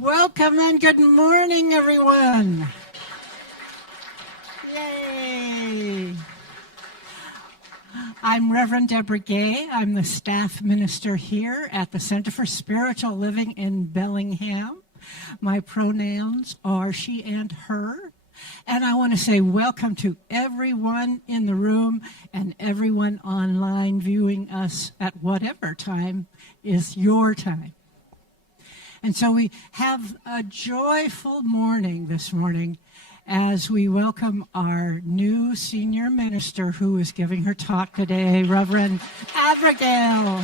Welcome and good morning, everyone. Yay. I'm Reverend Abigail. I'm the staff minister here at the Center for Spiritual Living in Bellingham. My pronouns are she and her. And I want to say welcome to everyone in the room and everyone online viewing us at whatever time is your time. And so we have a joyful morning this morning as we welcome our new senior minister who is giving her talk today, Reverend Abigail.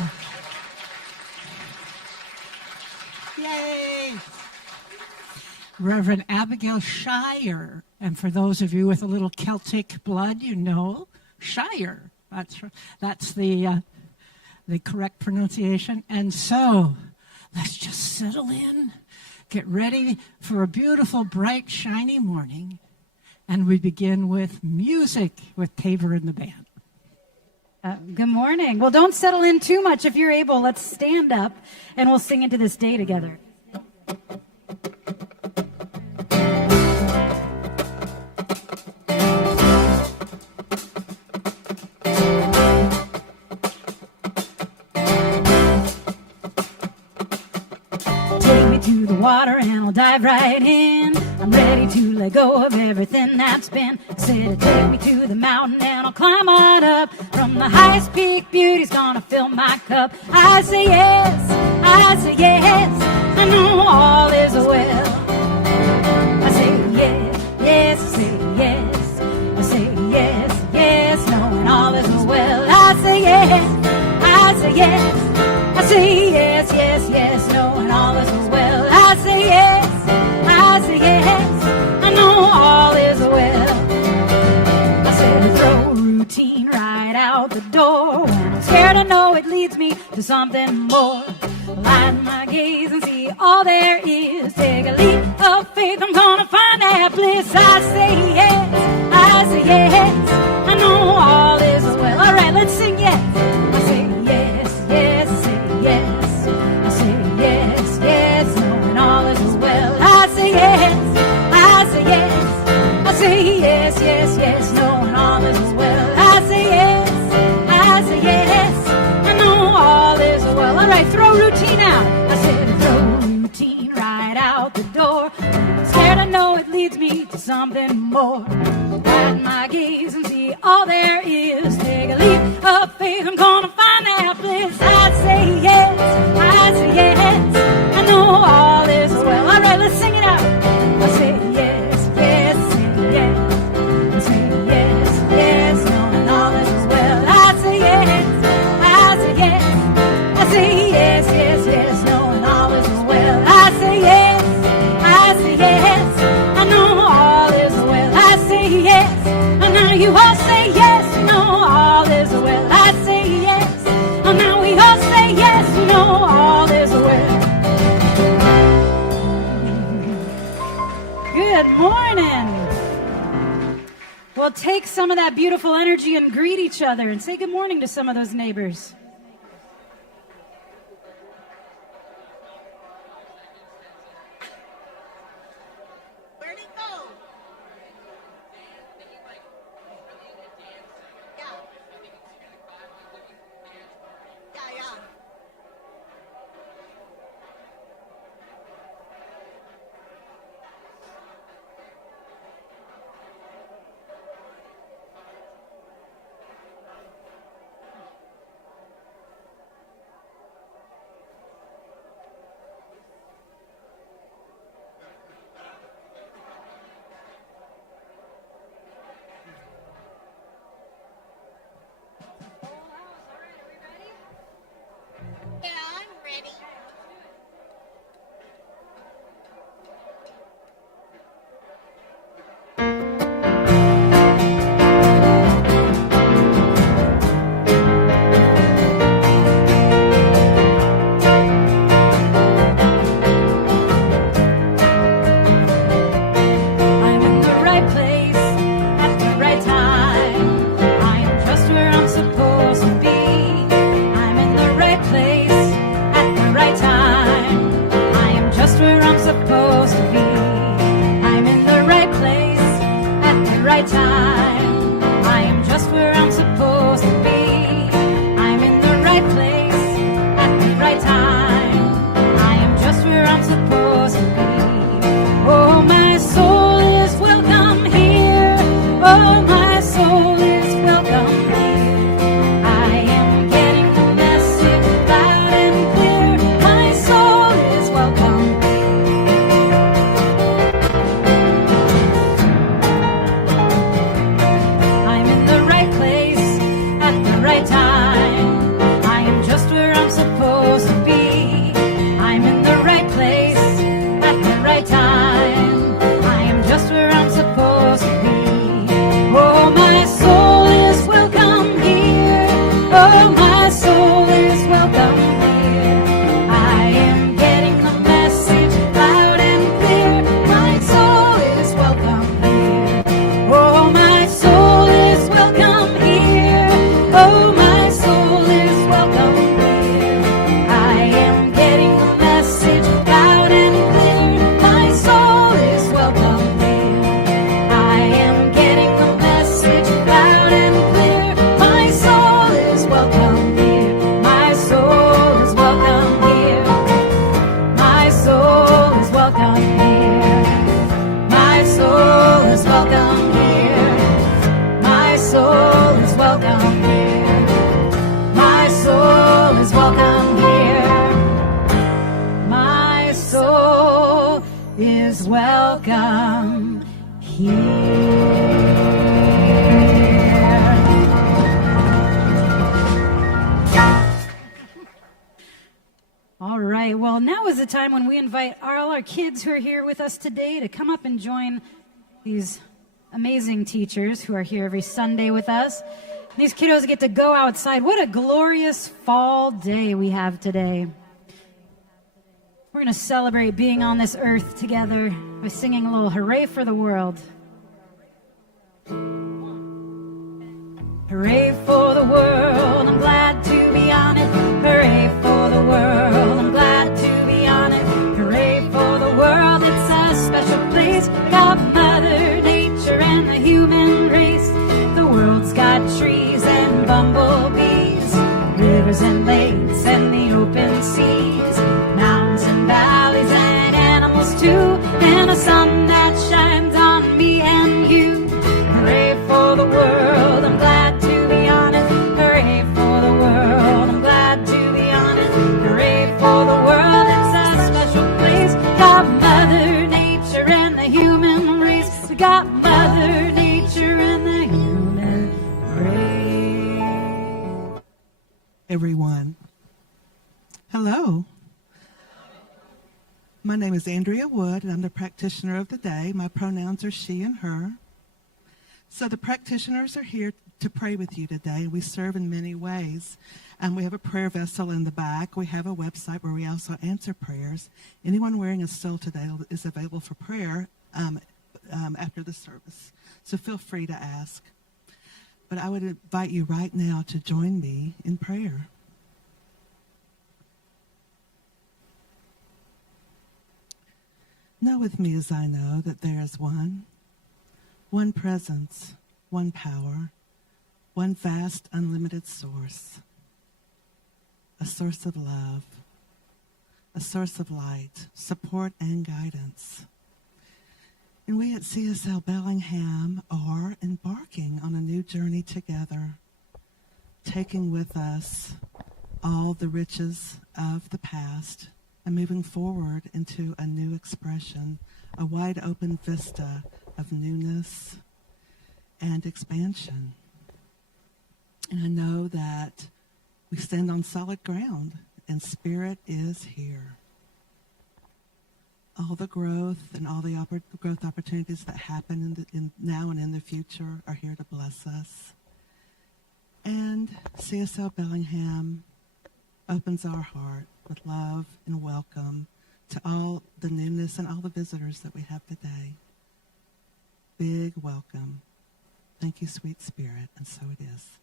Yay! Reverend Abigail Schairer. And for those of you with a little Celtic blood, you know Schairer. That's the correct pronunciation. And so let's just settle in, get ready for a beautiful, bright, shiny morning. And we begin with music with Tabor and the band. Good morning. Well, don't settle in too much. If you're able, let's stand up and we'll sing into this day together. To the water and I'll dive right in. I'm ready to let go of everything that's been. I said, take me to the mountain and I'll climb on up. From the highest peak, beauty's gonna fill my cup. I say yes, I say yes, I know all is well. I say yes, yes, I say yes, I say yes, yes, knowing all is well. I say yes, I say yes, I say yes, yes, yes, knowing all is well. I say yes, I know all is well. I said throw routine right out the door. When I'm scared I know it leads me to something more. Lighten my gaze and see all there is. Take a leap of faith, I'm gonna find that bliss. I say yes, I know all is well. All right, let's sing yes. I say yes, yes, I say yes. I say yes, yes, knowing all is well. I say yes, I say yes. I say yes, yes, yes, knowing all is well. I say yes, I know all is well. All right, throw routine out. I said throw routine right out the door. When I'm scared I know it leads me to something more. Lighten my gaze and see all there is. Take a leap of faith, I'm gonna find that bliss. I say yes, I know all is well. All right, let's sing it out. I say yes, yes, say yes. I say yes, yes, knowing all is well. I say yes, yes. I say yes, yes, yes, knowing all is well. I say yes, I know all is well. I say yes, and now you all say yes, know all is well. I say yes, and now we all say yes, know all is well. Good morning. Well, take some of that beautiful energy and greet each other and say good morning to some of those neighbors. Where'd he go? Yeah. Oh, my soul is welcome here. I am getting the message loud and clear. My soul is welcome here. I am getting the message loud and clear. My soul is welcome here. My soul is welcome here. My soul is welcome here. My soul is welcome here. My soul is welcome here. My soul is welcome here. My soul is welcome here. All right, well, now is the time when we invite all our kids who are here with us today to come up and join these amazing teachers who are here every Sunday with us. These kiddos get to go outside. What a glorious fall day we have today. We're going to celebrate being on this earth together by singing a little Hooray for the World. Hooray for the world, I'm glad to be on it. Hooray for the world, I'm glad to be on it. Hooray for the world, it's a special place. We got Mother Nature and the human race. The world's got trees and bumblebees, rivers and lakes and the open seas, mountains and valleys and animals too, and a sun that shines on me and you. Hooray for the world, I'm glad to be on it. Hooray for the world, I'm glad to be on it. Hooray for the world, it's a special place. Got Mother Nature and the human race. We got Mother Nature and the human race. Everyone. Hello. My name is Andrea Wood, and I'm the practitioner of the day. My pronouns are she and her. So the practitioners are here to pray with you today. We serve in many ways. We have a prayer vessel in the back. We have a website where we also answer prayers. Anyone wearing a stole today is available for prayer after the service. So feel free to ask. But I would invite you right now to join me in prayer. Know with me as I know that there is one presence, one power, one vast, unlimited source, a source of love, a source of light, support, and guidance. And we at CSL Bellingham are embarking on a new journey together, taking with us all the riches of the past and moving forward into a new expression, a wide open vista of newness and expansion. And I know that we stand on solid ground, and Spirit is here. All the growth and all the growth opportunities that happen in now and in the future are here to bless us. And CSL Bellingham opens our heart with love and welcome to all the newness and all the visitors that we have today. Big welcome. Thank you, sweet Spirit, and so it is.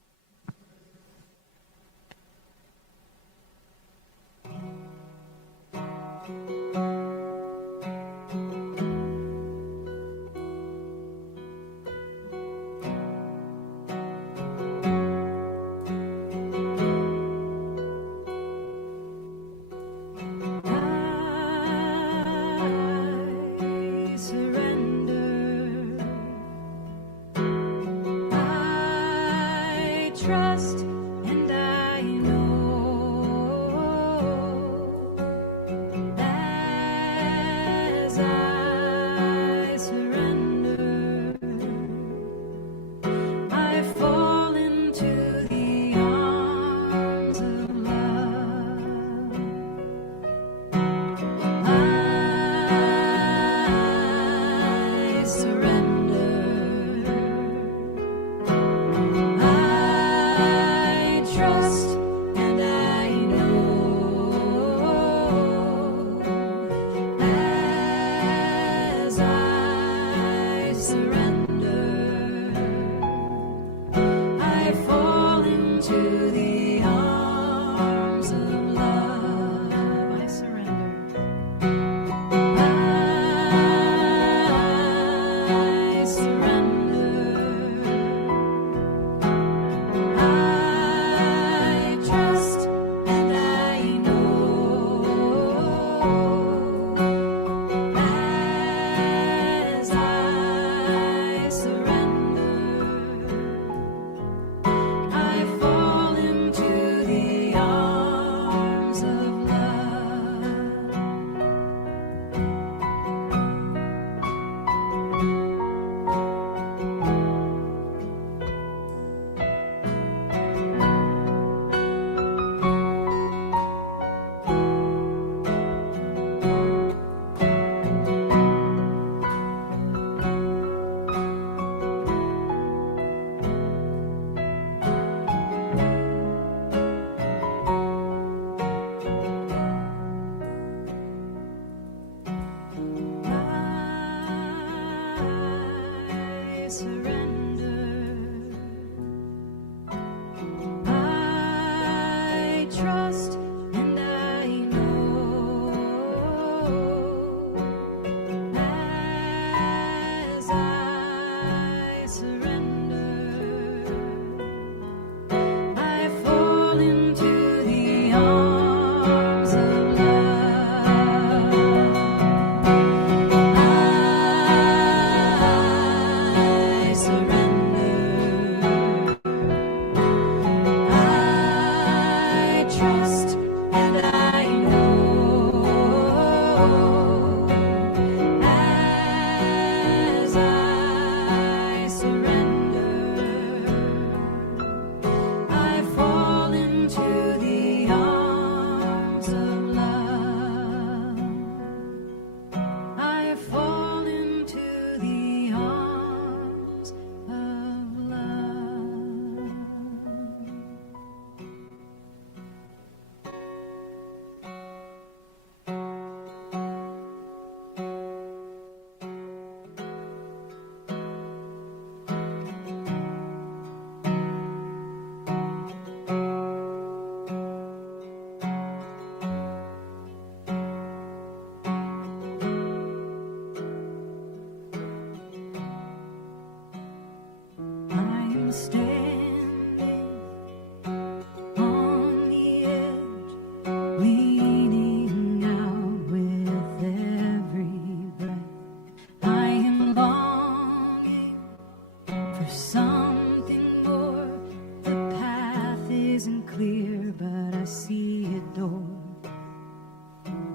isn't clear, but I see a door.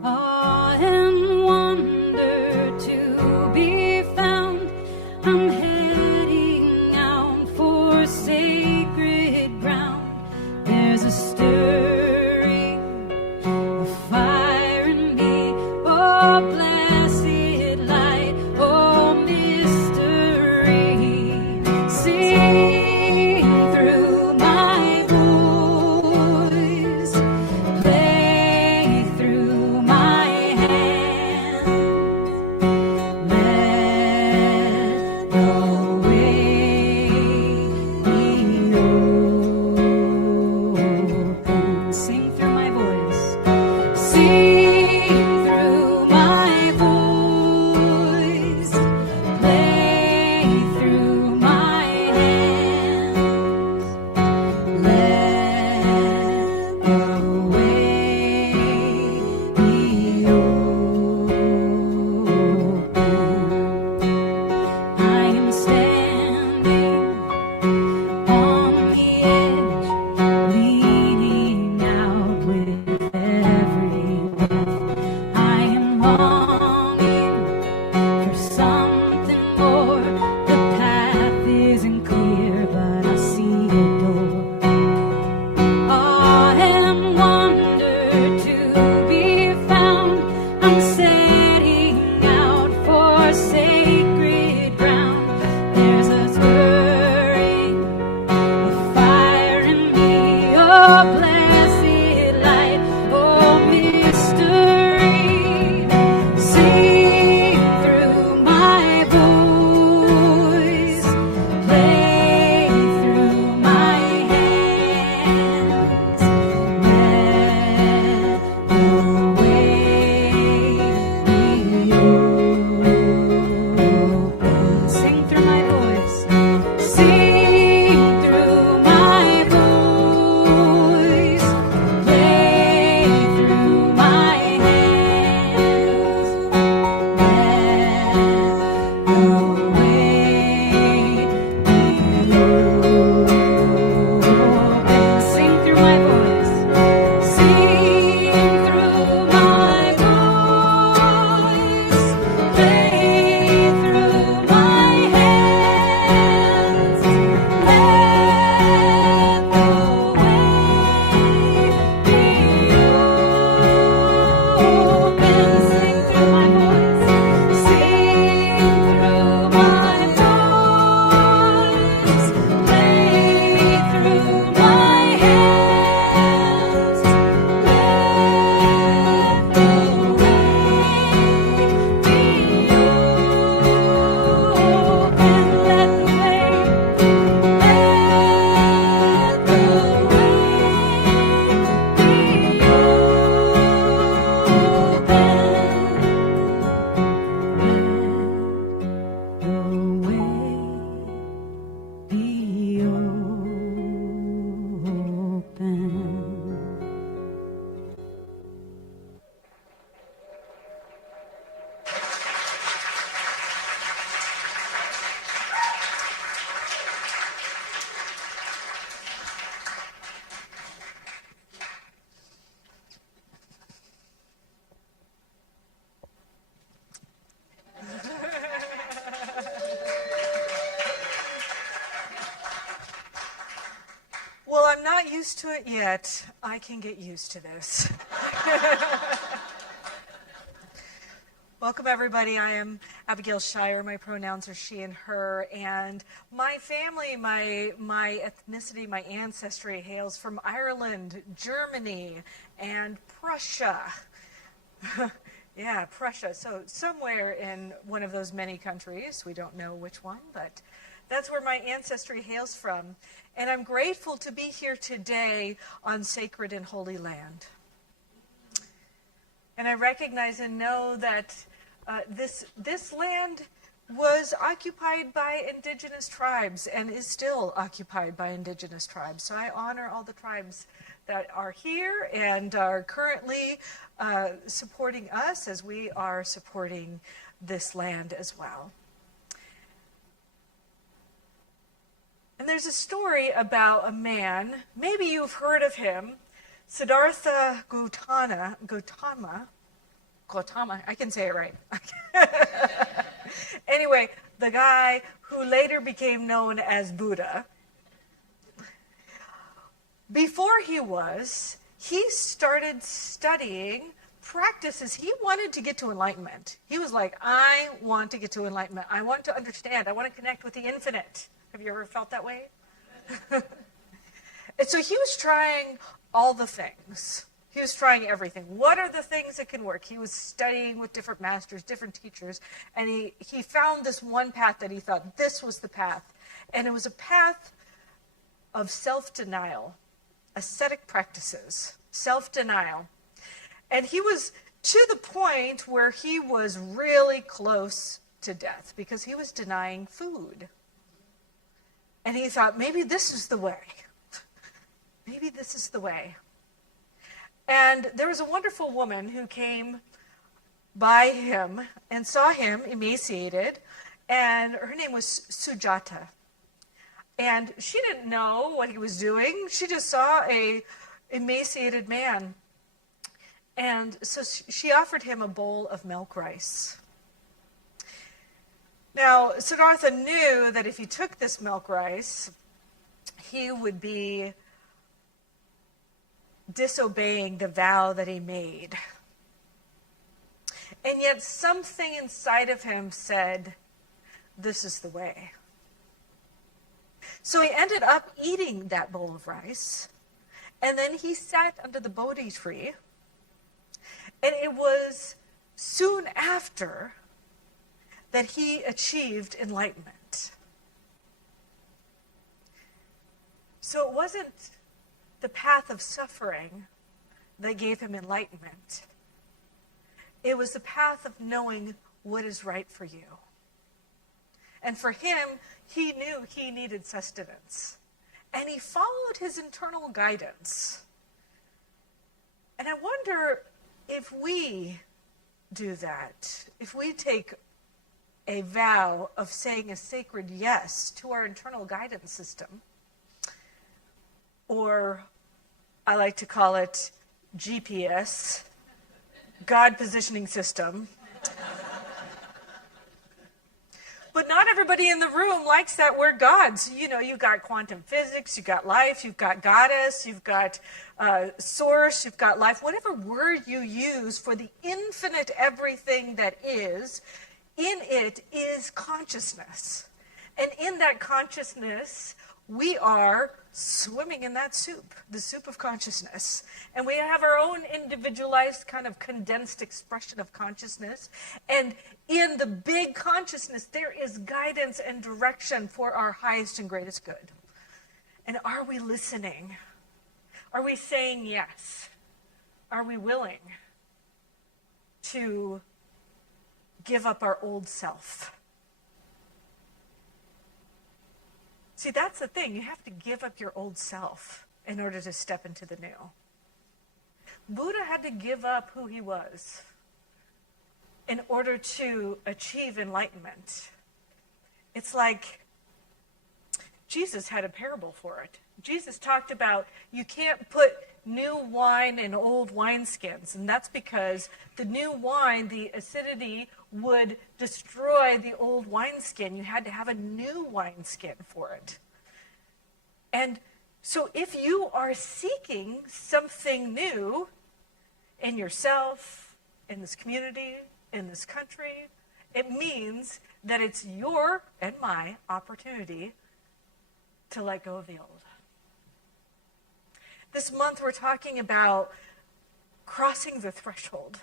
Awe and wonder to be found. I'm heading out for sacred ground. There's a stirring, a fire in me. Oh, blessed light, oh, mystery. Sing through my voice, play through my hands. Let the way be open. Sing through my voice. Sing through my voice, play through my hands. Let the way be open. I am standing on the edge, leaning out with every breath. I am longing for something more. The path isn't clear, but I see a door. Awe and wonder to be found. I'm setting out for sacred ground. There's a stirring, a fire in me. Oh, blessed light, oh, mystery. Sing through my voice, play through my hands. Let the way be open. Sing through my voice. Sing through my voice, play through my hands. Let the way be open. Sing through my voice. Sing through my voice, play through my hands. Let the way be open. Sing through my voice. Sing through my voice, play through my hands. Let the way be open. Let the way be Well, I'm not used to it yet. I can get used to this. Welcome, everybody. I am Abigail Schairer. My pronouns are she and her. And my family, my ethnicity, my ancestry hails from Ireland, Germany, and Prussia. Yeah, Prussia. So somewhere in one of those many countries. We don't know which one, but that's where my ancestry hails from. And I'm grateful to be here today on sacred and holy land. And I recognize and know that this land was occupied by indigenous tribes and is still occupied by indigenous tribes. So I honor all the tribes that are here and are currently supporting us as we are supporting this land as well. And there's a story about a man, maybe you've heard of him, Siddhartha Gautama, I can say it right. Anyway, the guy who later became known as Buddha. Before he started studying practices. He wanted to get to enlightenment. He was like, I want to get to enlightenment. I want to understand. I want to connect with the infinite. Have you ever felt that way? And so he was trying all the things. He was trying everything. What are the things that can work? He was studying with different masters, different teachers, and he found this one path that he thought this was the path. And it was a path of self-denial, ascetic practices, self-denial. And he was to the point where he was really close to death because he was denying food. And he thought, maybe this is the way. Maybe this is the way. And there was a wonderful woman who came by him and saw him emaciated, and her name was Sujata. And she didn't know what he was doing. She just saw a emaciated man. And so she offered him a bowl of milk rice. Now, Siddhartha knew that if he took this milk rice, he would be disobeying the vow that he made. And yet something inside of him said, this is the way. So he ended up eating that bowl of rice, and then he sat under the Bodhi tree, and it was soon after that he achieved enlightenment. So it wasn't the path of suffering that gave him enlightenment. It was the path of knowing what is right for you. And for him, he knew he needed sustenance. And he followed his internal guidance. And I wonder if we do that, if we take a vow of saying a sacred yes to our internal guidance system, or I like to call it GPS, God Positioning System. But not everybody in the room likes that word God. So, you've got quantum physics, you've got life, you've got goddess, you've got source, you've got life. Whatever word you use for the infinite everything that is, in it is consciousness. And in that consciousness, we are swimming in that soup, the soup of consciousness. And we have our own individualized kind of condensed expression of consciousness. And in the big consciousness, there is guidance and direction for our highest and greatest good. And are we listening? Are we saying yes? Are we willing to give up our old self? See, that's the thing. You have to give up your old self in order to step into the new. Buddha had to give up who he was in order to achieve enlightenment. It's like Jesus had a parable for it. Jesus talked about you can't put new wine in old wineskins, and that's because the new wine, the acidity, would destroy the old wineskin. You had to have a new wineskin for it. And so if you are seeking something new in yourself, in this community, in this country, it means that it's your and my opportunity to let go of the old. This month we're talking about crossing the threshold.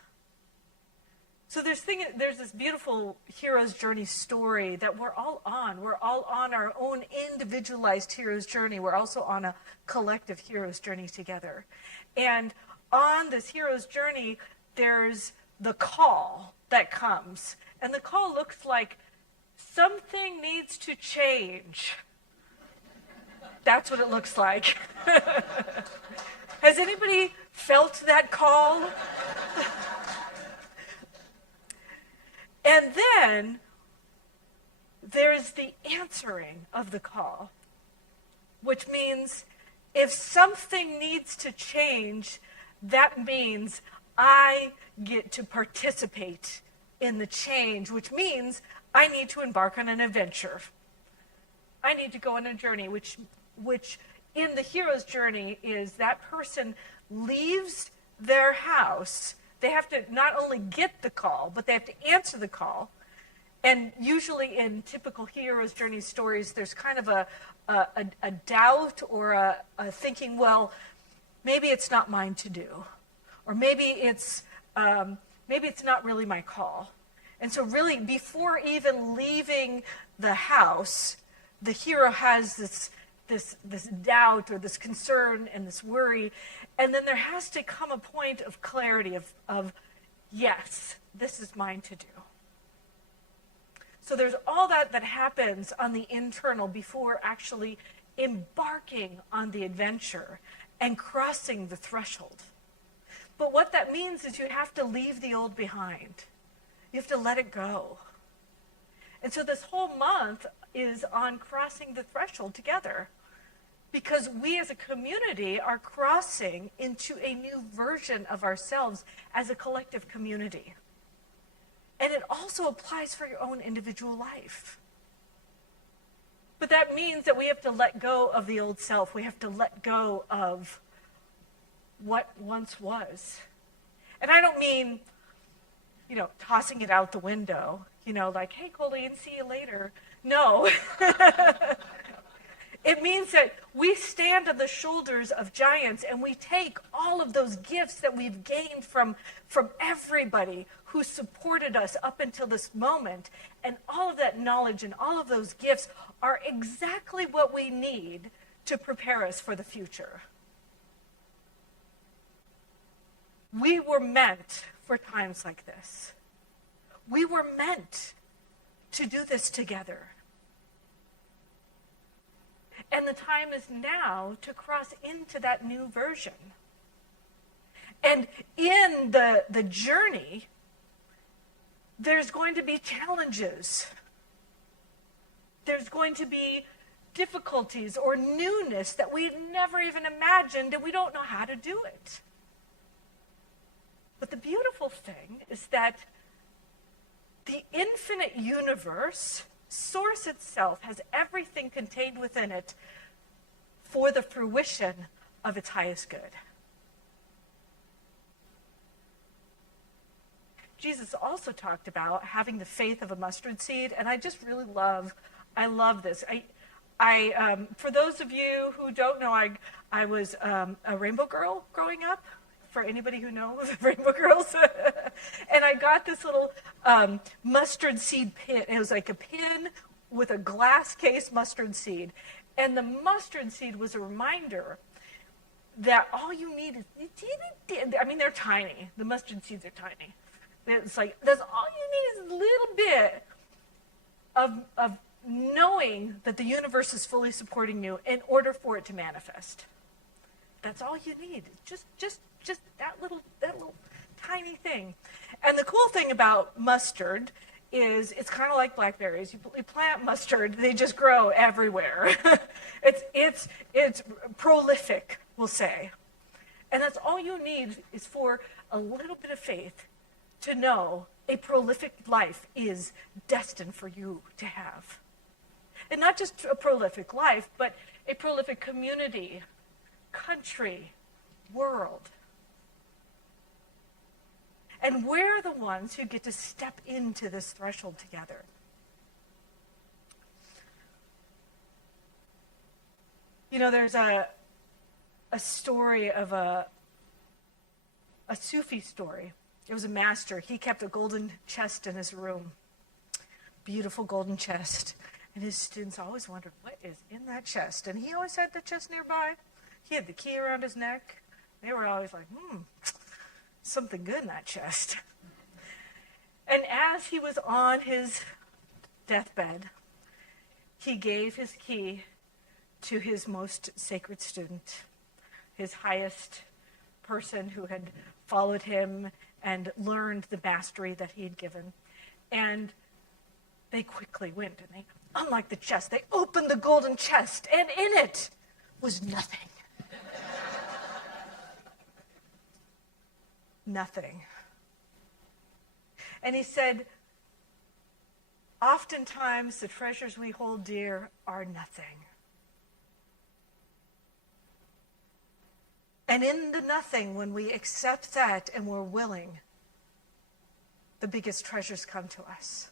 So there's this beautiful hero's journey story that we're all on. We're all on our own individualized hero's journey. We're also on a collective hero's journey together. And on this hero's journey, there's the call that comes. And the call looks like something needs to change. That's what it looks like. Has anybody felt that call? And then there is the answering of the call. which means if something needs to change, that means I get to participate in the change, which means I need to embark on an adventure. I need to go on a journey, which in the hero's journey is that person leaves their house. They have to not only get the call, but they have to answer the call. And usually in typical hero's journey stories, there's kind of a doubt or a thinking, well, maybe it's not mine to do. Or maybe it's not really my call. And so really, before even leaving the house, the hero has this doubt or this concern and this worry. And then there has to come a point of clarity of yes, this is mine to do. So there's all that happens on the internal before actually embarking on the adventure and crossing the threshold. But what that means is you have to leave the old behind. You have to let it go. And so this whole month is on crossing the threshold together, because we as a community are crossing into a new version of ourselves as a collective community. And it also applies for your own individual life. But that means that we have to let go of the old self. We have to let go of what once was. And I don't mean, tossing it out the window, like, hey, Colleen, see you later. No. It means that we stand on the shoulders of giants and we take all of those gifts that we've gained from everybody who supported us up until this moment, and all of that knowledge and all of those gifts are exactly what we need to prepare us for the future. We were meant for times like this. We were meant to do this together. And the time is now to cross into that new version. And in the journey, there's going to be challenges. There's going to be difficulties or newness that we've never even imagined, and we don't know how to do it. But the beautiful thing is that the infinite universe, Source itself, has everything contained within it for the fruition of its highest good. Jesus also talked about having the faith of a mustard seed, and I just really love this. I for those of you who don't know, I was a rainbow girl growing up. For anybody who knows Rainbow Girls. And I got this little mustard seed pin. It was like a pin with a glass case mustard seed. And the mustard seed was a reminder that all you need is, they're tiny. The mustard seeds are tiny. It's like, that's all you need is a little bit of knowing that the universe is fully supporting you in order for it to manifest. That's all you need. Just that little tiny thing. And the cool thing about mustard is it's kind of like blackberries. You plant mustard, they just grow everywhere. It's prolific, we'll say. And that's all you need is for a little bit of faith to know a prolific life is destined for you to have. And not just a prolific life, but a prolific community, country, world. And we're the ones who get to step into this threshold together. There's a story of a Sufi story. It was a master. He kept a golden chest in his room. Beautiful golden chest. And his students always wondered, what is in that chest? And he always had the chest nearby. He had the key around his neck. They were always like, something good in that chest. And as he was on his deathbed, he gave his key to his most sacred student, his highest person who had followed him and learned the mastery that he had given. And they quickly went and they unlocked the chest. They opened the golden chest, and in it was nothing. Nothing. And he said, oftentimes the treasures we hold dear are nothing. And in the nothing, when we accept that and we're willing, the biggest treasures come to us.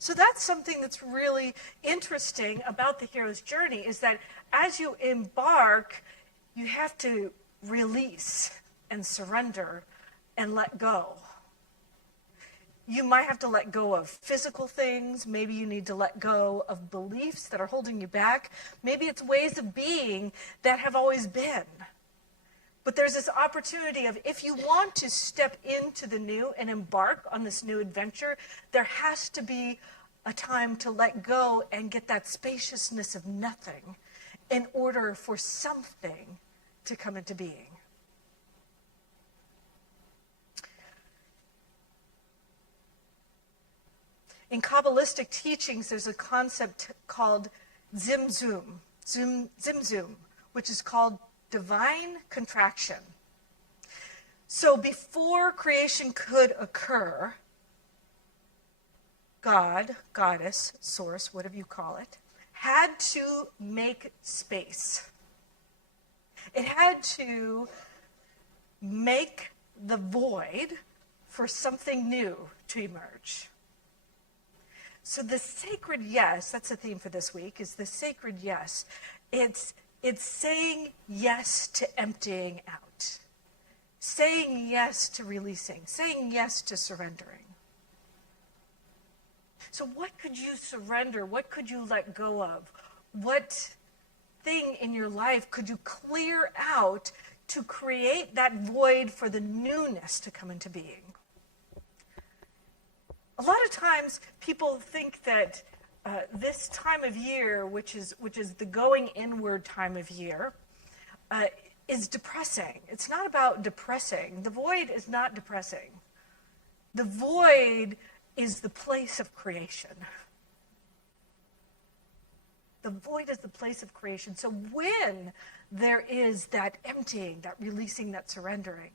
So that's something that's really interesting about the hero's journey, is that as you embark, you have to release and surrender and let go. You might have to let go of physical things. Maybe you need to let go of beliefs that are holding you back. Maybe it's ways of being that have always been. But there's this opportunity of, if you want to step into the new and embark on this new adventure, there has to be a time to let go and get that spaciousness of nothing in order for something to come into being. In Kabbalistic teachings, there's a concept called zimzum, which is called divine contraction. So before creation could occur, God, goddess, source, whatever you call it, had to make space. It had to make the void for something new to emerge. So the sacred yes, that's the theme for this week, is the sacred yes. It's saying yes to emptying out, saying yes to releasing, saying yes to surrendering. So what could you surrender? What could you let go of? What thing in your life could you clear out to create that void for the newness to come into being? A lot of times people think that this time of year, which is the going inward time of year, is depressing. It's not about depressing. The void is not depressing. The void is the place of creation. The void is the place of creation. So when there is that emptying, that releasing, that surrendering,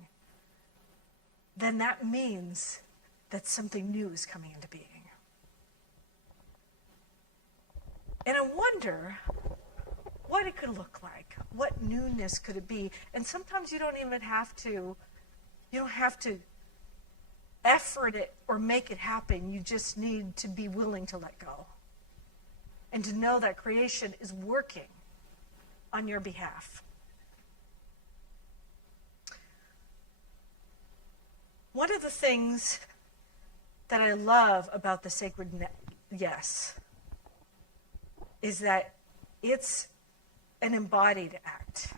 then that means that something new is coming into being. And I wonder what it could look like. What newness could it be? And sometimes you don't have to effort it or make it happen. You just need to be willing to let go. And to know that creation is working on your behalf. One of the things that I love about the sacred yes is that it's an embodied act.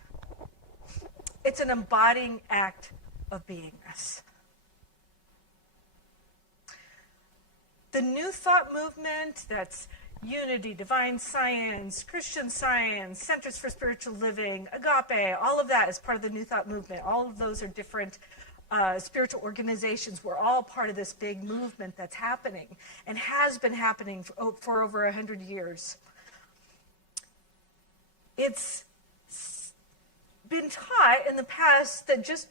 It's an embodying act of beingness. The New Thought movement, that's Unity, Divine Science, Christian Science, Centers for Spiritual Living, Agape, all of that is part of the New Thought movement. All of those are different spiritual organizations. We're all part of this big movement that's happening and has been happening for over 100 years. It's been taught in the past that just,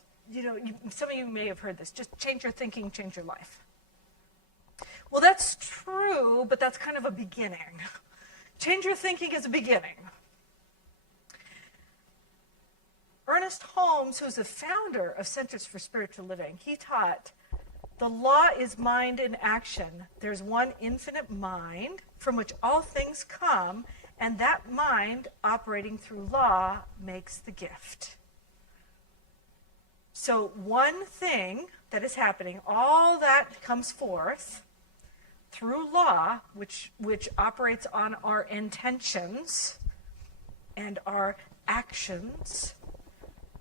some of you may have heard this, just change your thinking, change your life. Well, that's true, but that's kind of a beginning. Change your thinking is a beginning. Ernest Holmes, who's the founder of Centers for Spiritual Living, he taught, the law is mind in action. There's one infinite mind from which all things come, and that mind operating through law makes the gift. So one thing that is happening, all that comes forth through law, which operates on our intentions and our actions,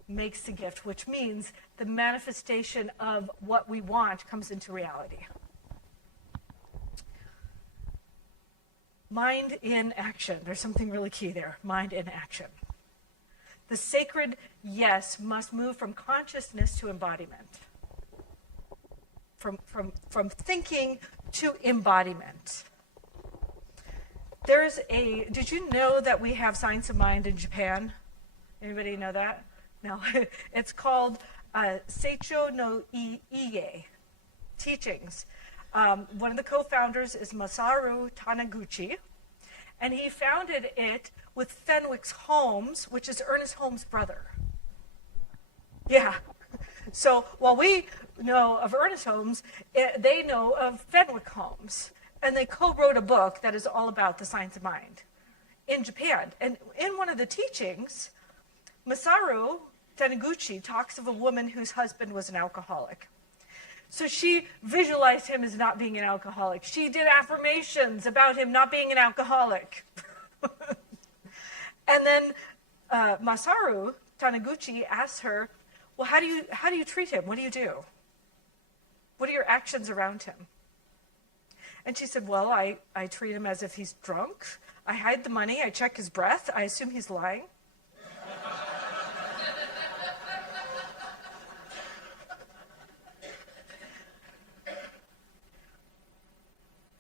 makes the gift, which means the manifestation of what we want comes into reality. Mind in action. There's something really key there. Mind in action. The sacred yes must move from consciousness to embodiment. From thinking to embodiment. Did you know that we have Science of Mind in Japan? Anybody know that? No. It's called Seicho no Iie, Teachings. One of the co-founders is Masaru Taniguchi, and he founded it with Fenwick Holmes, which is Ernest Holmes' brother. Yeah. So while we know of Ernest Holmes, they know of Fenwick Holmes. And they co-wrote a book that is all about the science of mind in Japan. And in one of the teachings, Masaru Taniguchi talks of a woman whose husband was an alcoholic. So she visualized him as not being an alcoholic. She did affirmations about him not being an alcoholic. And then Masaru Taniguchi asks her, well, how do you treat him? What do you do? What are your actions around him? And she said, well, I treat him as if he's drunk. I hide the money. I check his breath. I assume he's lying.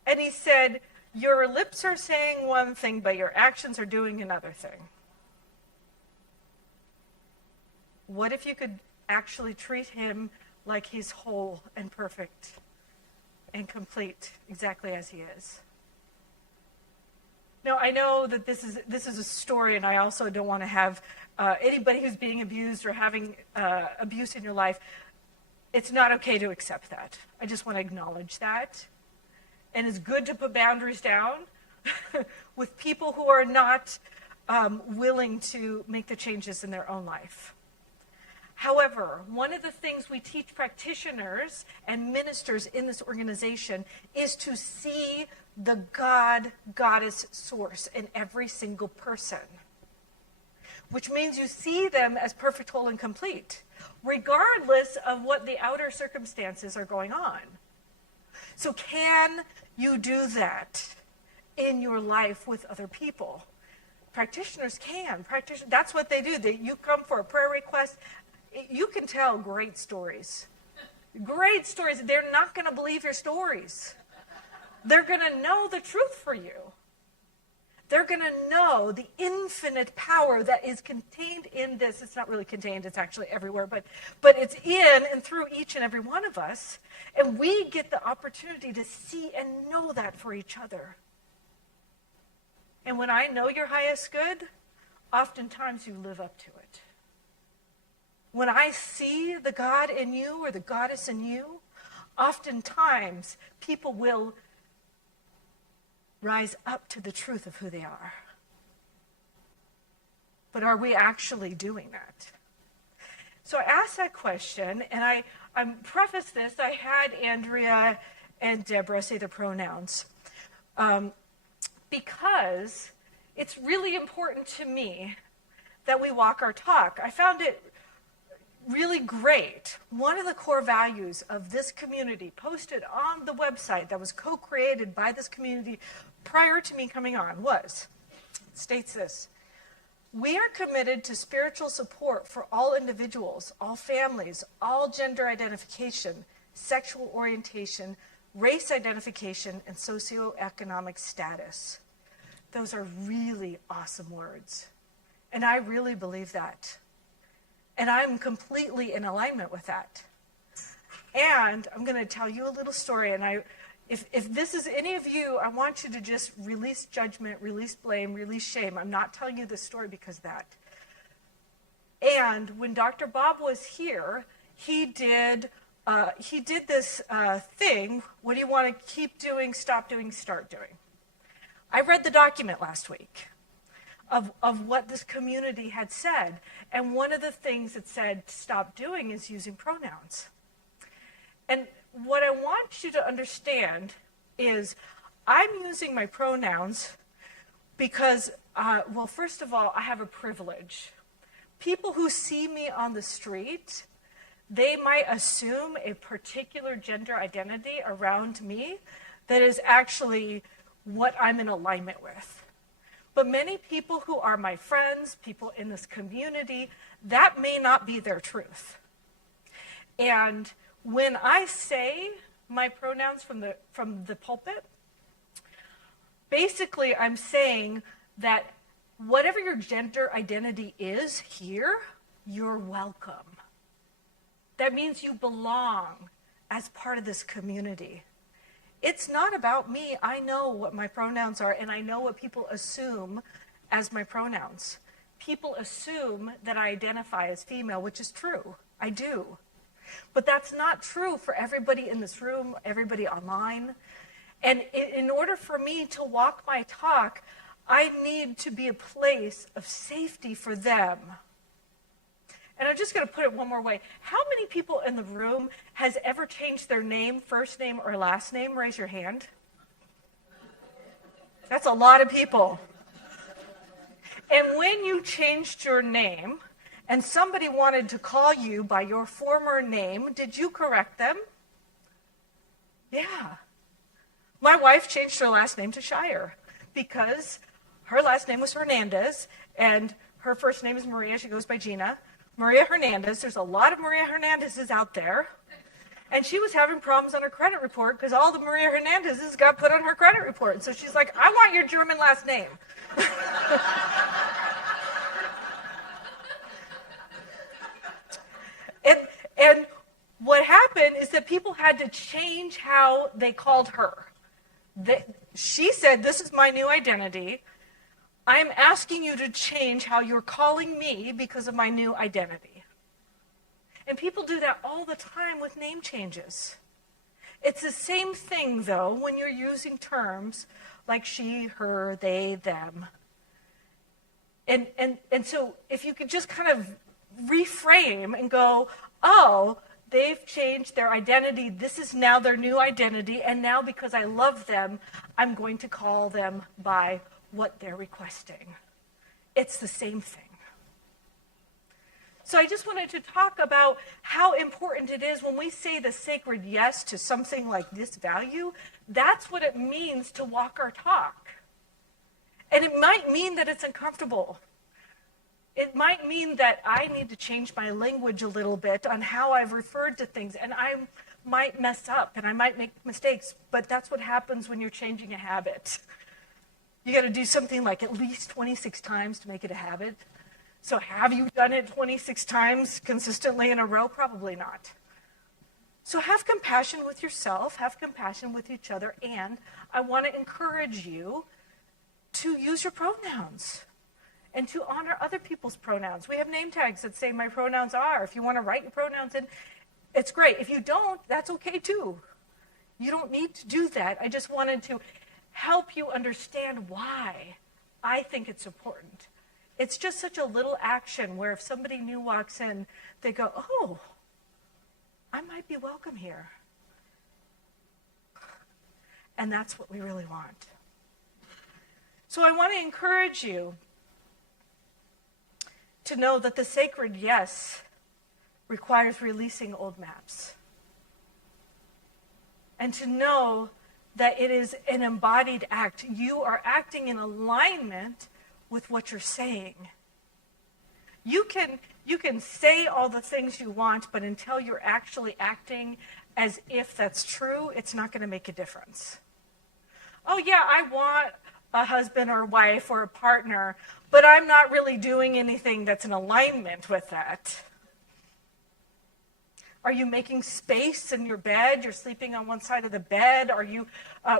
And he said, your lips are saying one thing, but your actions are doing another thing. What if you could actually treat him like he's whole and perfect and complete, exactly as he is? Now, I know that this is a story, and I also don't want to have anybody who's being abused or having abuse in your life. It's not okay to accept that. I just want to acknowledge that. And it's good to put boundaries down with people who are not willing to make the changes in their own life. However, one of the things we teach practitioners and ministers in this organization is to see the God-Goddess source in every single person, which means you see them as perfect, whole, and complete, regardless of what the outer circumstances are going on. So can you do that in your life with other people? Practitioners can. That's what they do. You come for a prayer request. You can tell great stories. Great stories. They're not going to believe your stories. They're going to know the truth for you. They're going to know the infinite power that is contained in this. It's not really contained, it's actually everywhere, but it's in and through each and every one of us. And we get the opportunity to see and know that for each other. And when I know your highest good, oftentimes you live up to it. When I see the God in you or the goddess in you, oftentimes people will rise up to the truth of who they are. But are we actually doing that? So I asked that question, and I prefaced this. I had Andrea and Deborah say the pronouns because it's really important to me that we walk our talk. I found it really great. One of the core values of this community posted on the website that was co-created by this community prior to me coming on states this: we are committed to spiritual support for all individuals, all families, all gender identification, sexual orientation, race identification, and socioeconomic status. Those are really awesome words. And I really believe that. And I'm completely in alignment with that. And I'm going to tell you a little story. And if this is any of you, I want you to just release judgment, release blame, release shame. I'm not telling you this story because of that. And when Dr. Bob was here, he did this thing. What do you want to keep doing, stop doing, start doing? I read the document last week of what this community had said. And one of the things it said to stop doing is using pronouns. And what I want you to understand is I'm using my pronouns because, well, first of all, I have a privilege. People who see me on the street, they might assume a particular gender identity around me that is actually what I'm in alignment with. But many people who are my friends, people in this community, that may not be their truth. And when I say my pronouns from the pulpit, Basically, I'm saying that whatever your gender identity is here, you're welcome. That means you belong as part of this community. It's not about me. I know what my pronouns are, and I know what people assume as my pronouns. People assume that I identify as female, which is true. I do. But that's not true for everybody in this room, everybody online. And in order for me to walk my talk, I need to be a place of safety for them. And I'm just going to put it one more way. How many people in the room has ever changed their name, first name or last name? Raise your hand. That's a lot of people. And when you changed your name and somebody wanted to call you by your former name, did you correct them? Yeah. My wife changed her last name to Schairer because her last name was Hernandez and her first name is Maria. She goes by Gina. Maria Hernandez. There's a lot of Maria Hernandezes out there. And she was having problems on her credit report because all the Maria Hernandezes got put on her credit report. So she's like, I want your German last name. And what happened is that people had to change how they called her. She said, this is my new identity. I'm asking you to change how you're calling me because of my new identity. And people do that all the time with name changes. It's the same thing, though, when you're using terms like she, her, they, them. And so if you could just kind of reframe and go, oh, they've changed their identity. This is now their new identity. And now because I love them, I'm going to call them by what they're requesting. It's the same thing. So I just wanted to talk about how important it is when we say the sacred yes to something like this value. That's what it means to walk our talk. And it might mean that it's uncomfortable. It might mean that I need to change my language a little bit on how I've referred to things, and I might mess up and I might make mistakes, but that's what happens when you're changing a habit. You got to do something like at least 26 times to make it a habit. So have you done it 26 times consistently in a row? Probably not. So have compassion with yourself, have compassion with each other, and I want to encourage you to use your pronouns and to honor other people's pronouns. We have name tags that say my pronouns are. If you want to write your pronouns in, it's great. If you don't, that's okay too. You don't need to do that. I just wanted to help you understand why I think it's important. It's just such a little action where if somebody new walks in, they go, oh, I might be welcome here. And that's what we really want. So I want to encourage you to know that the sacred yes requires releasing old maps. And to know that it is an embodied act. You are acting in alignment with what you're saying. You can say all the things you want, but until you're actually acting as if that's true, it's not going to make a difference. Oh yeah, I want a husband or a wife or a partner, but I'm not really doing anything that's in alignment with that. Are you making space in your bed? You're sleeping on one side of the bed? Are you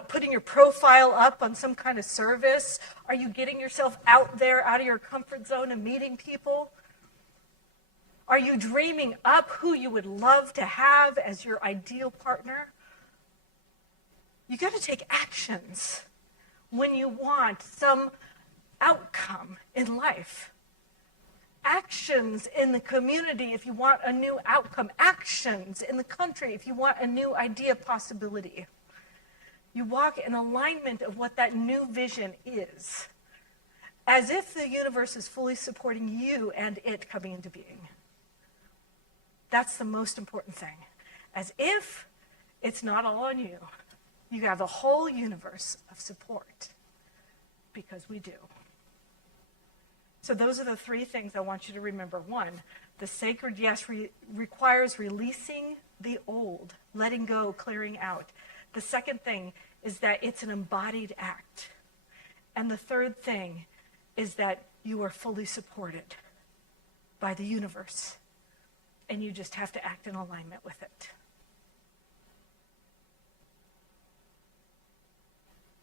putting your profile up on some kind of service? Are you getting yourself out there, out of your comfort zone and meeting people? Are you dreaming up who you would love to have as your ideal partner? You got to take actions when you want some outcome in life. Actions in the community if you want a new outcome. Actions in the country if you want a new idea possibility. You walk in alignment of what that new vision is, as if the universe is fully supporting you and it coming into being. That's the most important thing. As if it's not all on you. You have a whole universe of support, because we do. So those are the three things I want you to remember. One, the sacred yes requires releasing the old, letting go, clearing out. The second thing is that it's an embodied act. And the third thing is that you are fully supported by the universe, and you just have to act in alignment with it.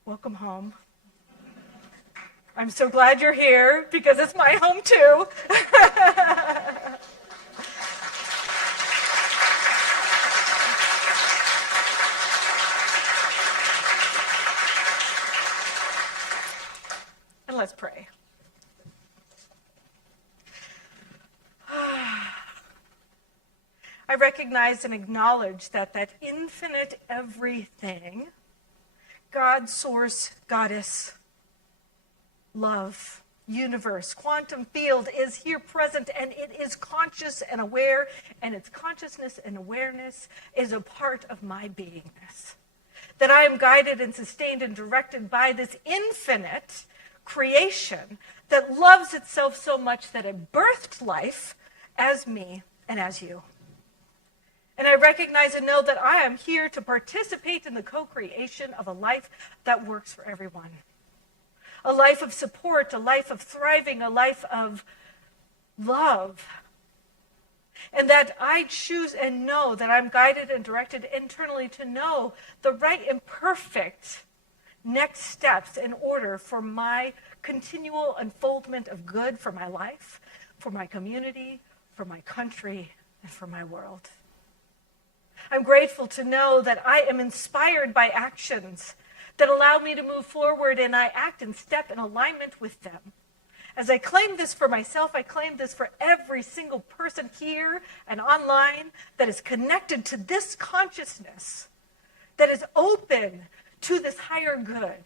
Welcome home. I'm so glad you're here because it's my home too. And let's pray. I recognize and acknowledge that infinite everything, God, source, goddess, love, universe, quantum field is here present, and it is conscious and aware, and its consciousness and awareness is a part of my beingness. That I am guided and sustained and directed by this infinite creation that loves itself so much that it birthed life as me and as you. And I recognize and know that I am here to participate in the co-creation of a life that works for everyone. A life of support, a life of thriving, a life of love. And that I choose and know that I'm guided and directed internally to know the right and perfect next steps in order for my continual unfoldment of good for my life, for my community, for my country, and for my world. I'm grateful to know that I am inspired by actions that allow me to move forward, and I act and step in alignment with them. As I claim this for myself, I claim this for every single person here and online that is connected to this consciousness, that is open to this higher good.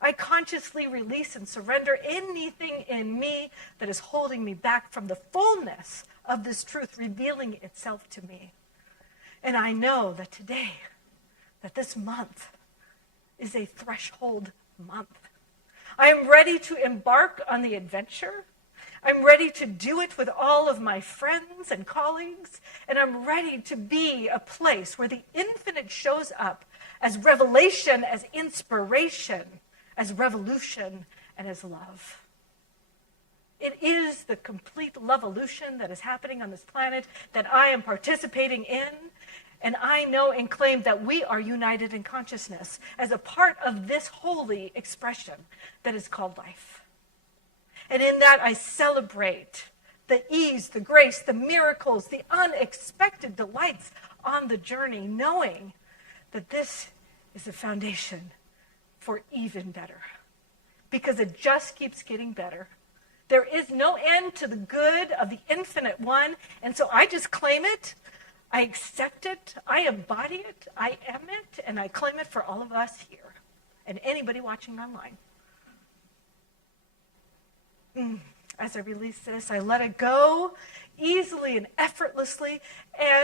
I consciously release and surrender anything in me that is holding me back from the fullness of this truth revealing itself to me. And I know that today, that this month is a threshold month. I am ready to embark on the adventure. I'm ready to do it with all of my friends and colleagues, and I'm ready to be a place where the infinite shows up as revelation, as inspiration, as revolution, and as love. It is the complete lovolution that is happening on this planet that I am participating in, and I know and claim that we are united in consciousness as a part of this holy expression that is called life. And in that I celebrate the ease, the grace, the miracles, the unexpected delights on the journey, knowing that this is the foundation for even better. Because it just keeps getting better. There is no end to the good of the infinite one, and so I just claim it, I accept it, I embody it, I am it, and I claim it for all of us here and anybody watching online. As I release this, I let it go easily and effortlessly,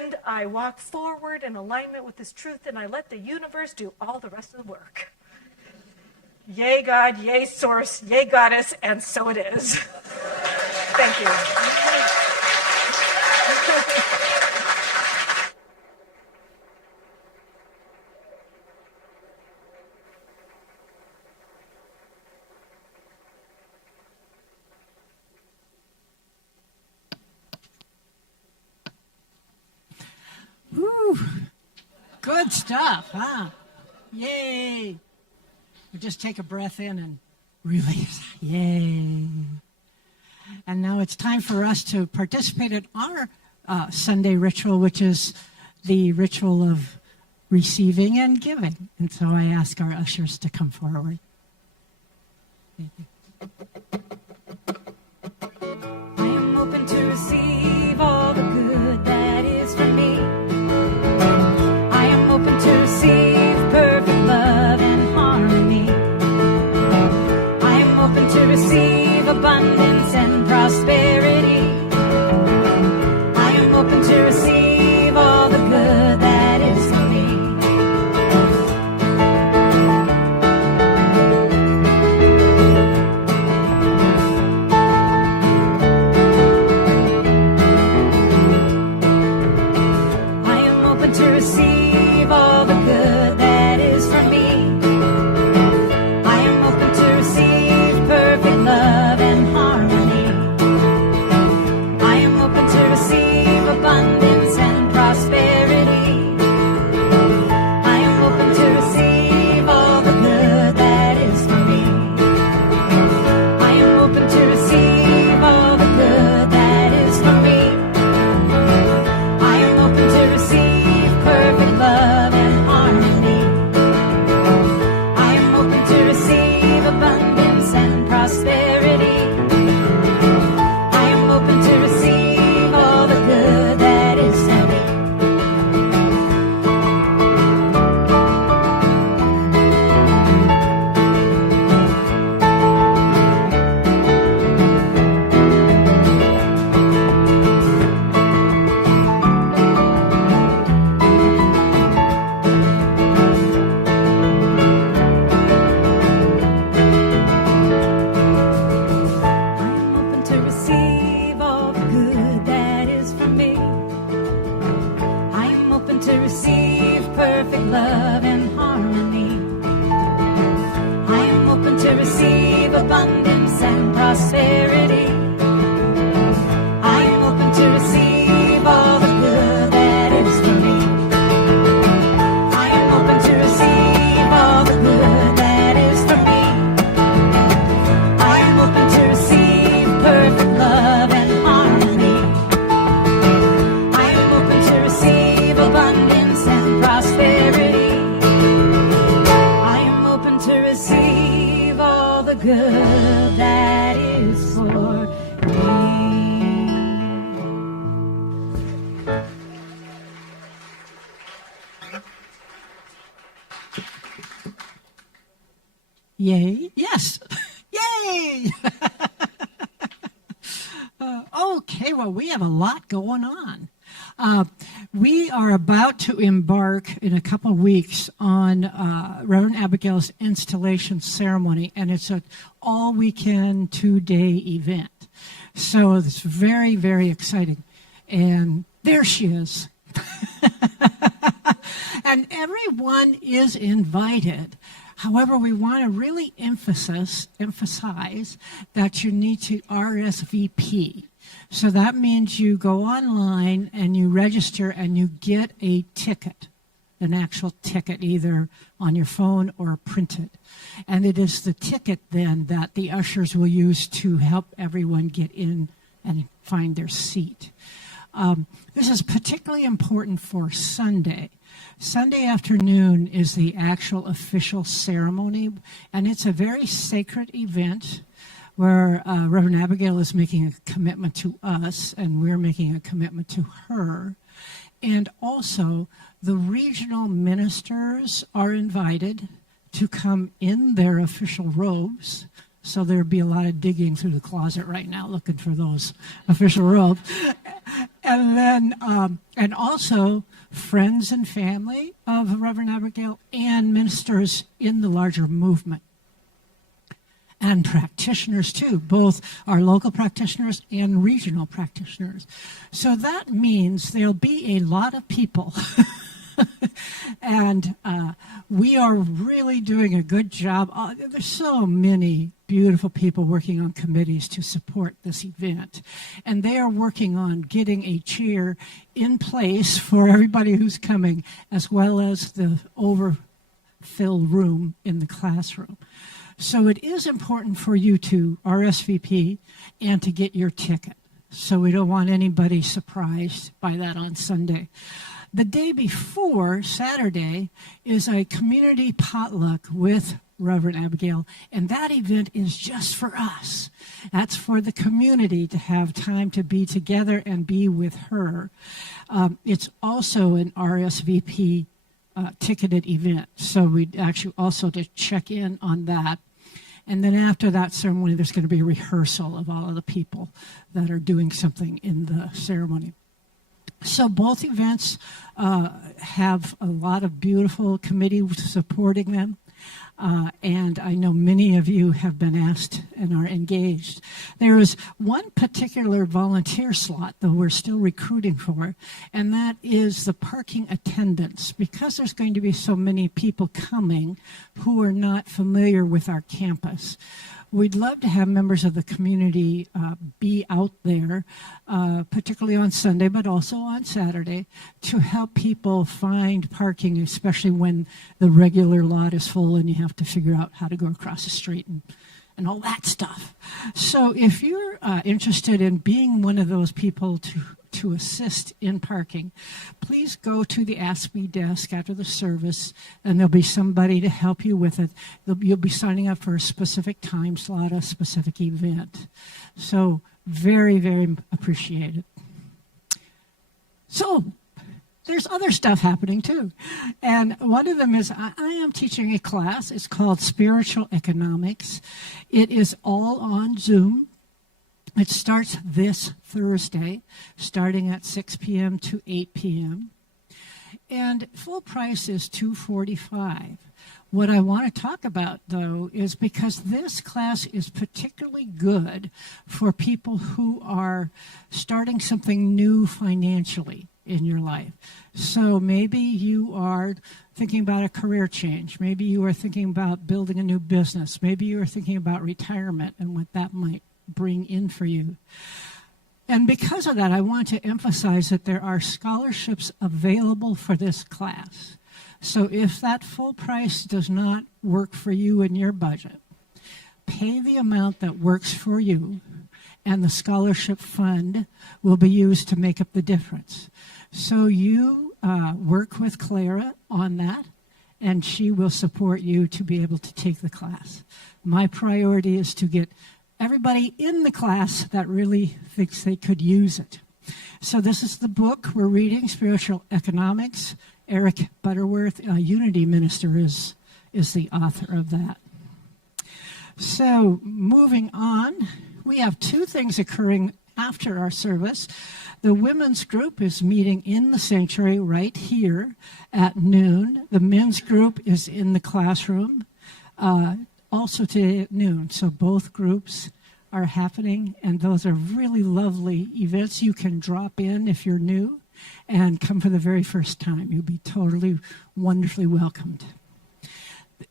and I walk forward in alignment with this truth, and I let the universe do all the rest of the work. Yay, God, yay, source, yay, goddess, and so it is. Thank you. Woo. Good stuff, huh? Yay. We just take a breath in and release. Yay. And now it's time for us to participate in our Sunday ritual, which is the ritual of receiving and giving. And so I ask our ushers to come forward. Thank you. I am open to receive all the good that is for me. I am open to receive perfect love and harmony. I am open to receive abundance and prosperity. I am open to receive all the good that is for me. receive abundance and prosperity. I am open to receive all the good that is for me. I am open to receive all the good that is for me. I am open to receive perfect love and harmony. I am open to receive abundance and prosperity. I am open to receive all the good that is for me. Yay. Yes. Yay. Okay, well, we have a lot going on. We are about to embark in a couple of weeks on Reverend Abigail's installation ceremony, and it's an all-weekend, 2-day event. So it's very, very exciting. And there she is. And everyone is invited. However, we want to really emphasize that you need to RSVP. So that means you go online and you register and you get a ticket, an actual ticket, either on your phone or printed. And it is the ticket then that the ushers will use to help everyone get in and find their seat. This is particularly important for Sunday. Sunday afternoon is the actual official ceremony, and it's a very sacred event where Reverend Abigail is making a commitment to us, and we're making a commitment to her. And also, the regional ministers are invited to come in their official robes. So there'd be a lot of digging through the closet right now looking for those official robes. And then, and also friends and family of Reverend Abigail and ministers in the larger movement. And practitioners too, both our local practitioners and regional practitioners. So that means there'll be a lot of people. And we are really doing a good job. There's so many beautiful people working on committees to support this event. And they are working on getting a chair in place for everybody who's coming, as well as the overfilled room in the classroom. So it is important for you to RSVP and to get your ticket. So we don't want anybody surprised by that on Sunday. The day before, Saturday, is a community potluck with Reverend Abigail, and that event is just for us. That's for the community to have time to be together and be with her. It's also an RSVP ticketed event, so we'd actually also to check in on that. And then after that ceremony, there's going to be a rehearsal of all of the people that are doing something in the ceremony. So both events have a lot of beautiful committees supporting them. And I know many of you have been asked and are engaged. There is one particular volunteer slot, though we're still recruiting for, and that is the parking attendants. Because there's going to be so many people coming who are not familiar with our campus, we'd love to have members of the community be out there, particularly on Sunday, but also on Saturday, to help people find parking, especially when the regular lot is full and you have to figure out how to go across the street and all that stuff. So if you're interested in being one of those people to assist in parking, please go to the Ask Me desk after the service, and there'll be somebody to help you with it. You'll be signing up for a specific time slot, a specific event. So very, very appreciated. So there's other stuff happening too. And one of them is I am teaching a class. It's called Spiritual Economics. It is all on Zoom. It starts this Thursday, starting at 6 p.m. to 8 p.m. And full price is $245. What I want to talk about, though, is because this class is particularly good for people who are starting something new financially in your life. So maybe you are thinking about a career change. Maybe you are thinking about building a new business. Maybe you are thinking about retirement and what that might bring in for you. And because of that, I want to emphasize that there are scholarships available for this class. So if that full price does not work for you in your budget, pay the amount that works for you, and the scholarship fund will be used to make up the difference. So you work with Clara on that, and she will support you to be able to take the class. My priority is to get everybody in the class that really thinks they could use it. So this is the book we're reading, Spiritual Economics. Eric Butterworth, a Unity minister, is the author of that. So moving on, we have two things occurring after our service. The women's group is meeting in the sanctuary right here at noon. The men's group is in the classroom also today at noon. So both groups are happening, and those are really lovely events. You can drop in if you're new and come for the very first time. You'll be totally wonderfully welcomed.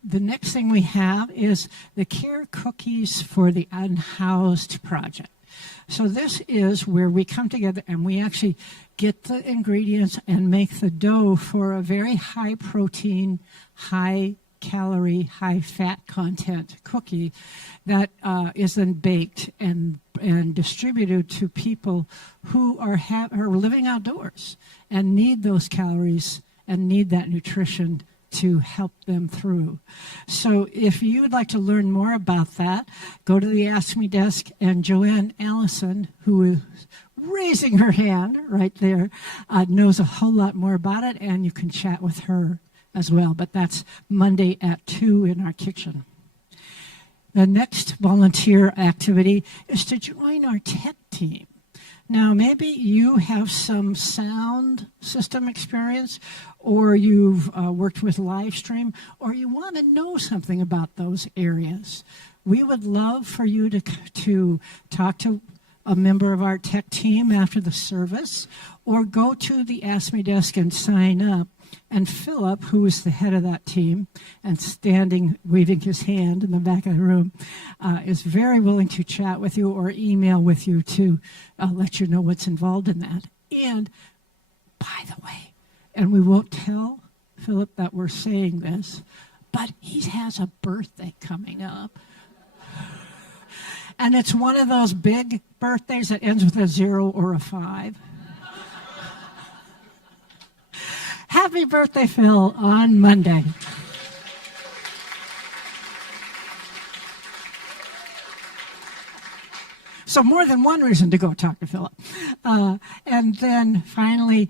The next thing we have is the Care Cookies for the Unhoused project. So this is where we come together and we actually get the ingredients and make the dough for a very high protein, high calorie, high fat content cookie that is then baked and distributed to people who are living outdoors and need those calories and need that nutrition to help them through. So if you would like to learn more about that, go to the Ask Me desk, and Joanne Allison, who is raising her hand right there, knows a whole lot more about it, and you can chat with her as well. But that's Monday at 2 in our kitchen. The next volunteer activity is to join our tech team. Now, maybe you have some sound system experience, or you've worked with live stream, or you want to know something about those areas. We would love for you to talk to a member of our tech team after the service, or go to the Ask Me desk and sign up. And Philip, who is the head of that team and standing, waving his hand in the back of the room, is very willing to chat with you or email with you to let you know what's involved in that. And, by the way, and we won't tell Philip that we're saying this, but he has a birthday coming up. And it's one of those big birthdays that ends with a 0 or a 5. Happy birthday, Phil, on Monday. So more than one reason to go talk to Philip. And then finally,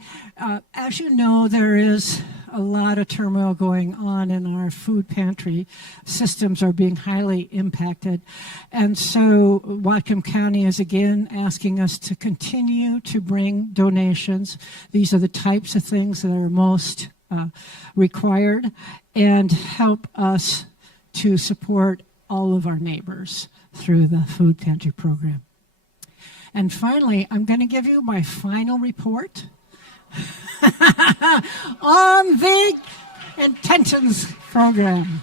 as you know, there is a lot of turmoil going on in our food pantry. Systems are being highly impacted. And so Whatcom County is again asking us to continue to bring donations. These are the types of things that are most required, and help us to support all of our neighbors through the food pantry program. And finally, I'm going to give you my final report on the intentions program.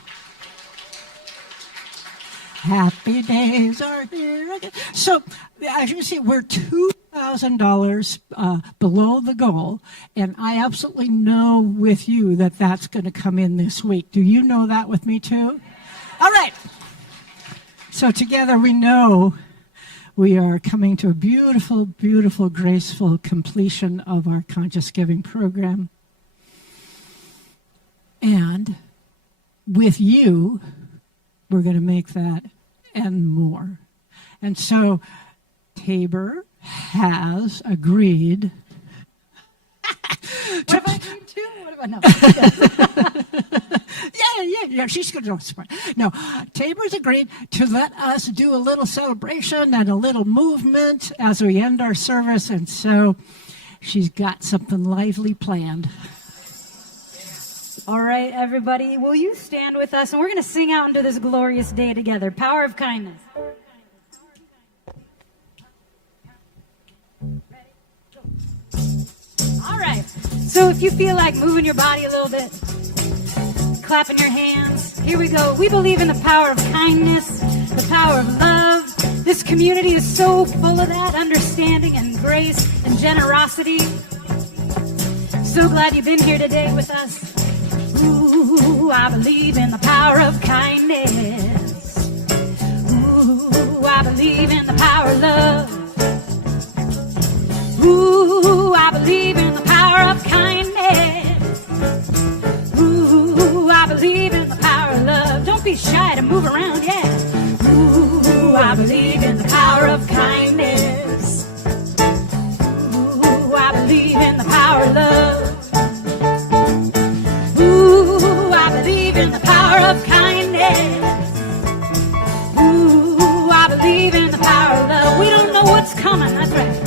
Happy days are here again. So, as you can see, we're $2,000 below the goal, and I absolutely know with you that that's going to come in this week. Do you know that with me too? All right. So together we know we are coming to a beautiful, beautiful, graceful completion of our Conscious Giving program. And with you, we're going to make that and more. And so Tabor has agreed What if I do too? What if I know? Yeah, she's going to know smart. No, Tabor's agreed to let us do a little celebration and a little movement as we end our service, and so she's got something lively planned. All right, everybody, will you stand with us? And we're going to sing out into this glorious day together. Power of kindness. All right. So if you feel like moving your body a little bit, clapping your hands. Here we go. We believe in the power of kindness, the power of love. This community is so full of that understanding and grace and generosity. So glad you've been here today with us. Ooh, I believe in the power of kindness. Ooh, I believe in the power of love. Ooh, I believe in the power of kindness. Ooh, I believe in the power of love. Don't be shy to move around, yeah. Ooh, I believe in the power of kindness. Ooh, I believe in the power of love. Ooh, I believe in the power of kindness. Ooh, I believe in the power of love. We don't know what's coming, that's right.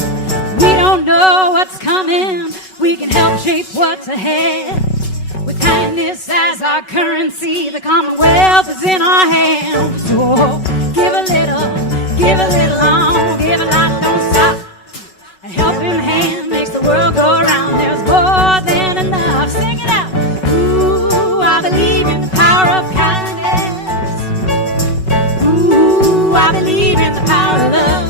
We don't know what's coming. We can help shape what's ahead. With kindness as our currency, the Commonwealth is in our hands. So give a little on, give a lot, don't stop. A helping hand makes the world go round. There's more than enough. Sing it out. Ooh, I believe in the power of kindness. Ooh, I believe in the power of love.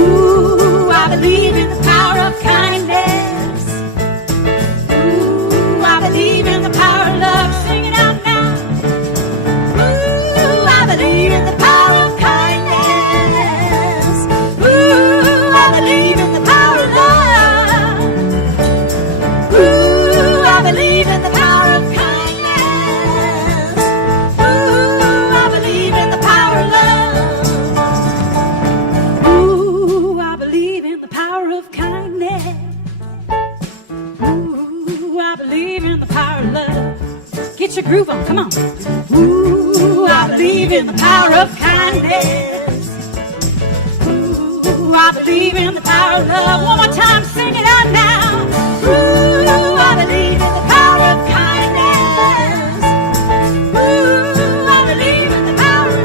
Ooh, I believe in the power of kindness. Ooh, I believe in the power of love. Sing it out now. Ooh, I believe in the power of kindness. Ooh, I believe in the power of love. Ooh, I believe in the power of kindness. Ooh, I believe in the power of love. Ooh, I believe in the power of kindness. Ooh, I believe in the power of love. Get your groove on, come on. Ooh, I believe in the power of kindness. Ooh, I believe in the power of love. One more time, sing it out now. Ooh, I believe in the power of kindness. Ooh, I believe in the power of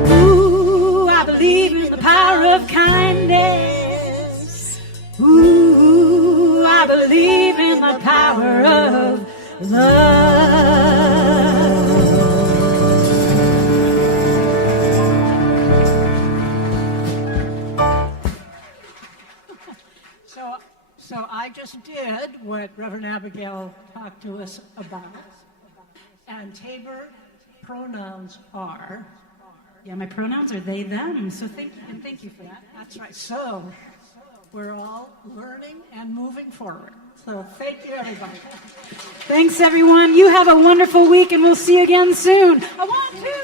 love. Ooh, I believe in the power of kindness. Ooh, I believe in the power of love. So I just did what Reverend Abigail talked to us about. And Tabor pronouns are. Yeah, my pronouns are they, them. So thank you for that. That's right. So we're all learning and moving forward. So thank you, everybody. Thanks, everyone. You have a wonderful week, and we'll see you again soon. I want to.